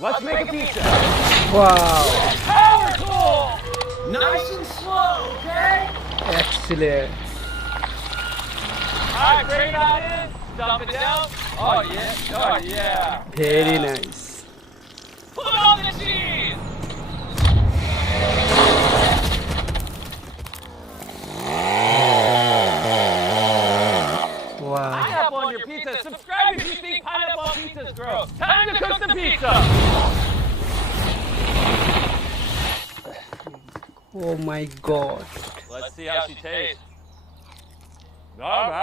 Let's make a pizza. Wow, Power tool. Nice and slow, okay? excellent. All right, bring it on in. Dump it down. Oh yeah. Oh yeah. Very Yeah. nice. Put on the cheese. Wow. Pineapple on your pizza. Subscribe if you think pineapple on pizza is gross. Time to cook the pizza. Oh my God. Let's see how she tastes. Not bad.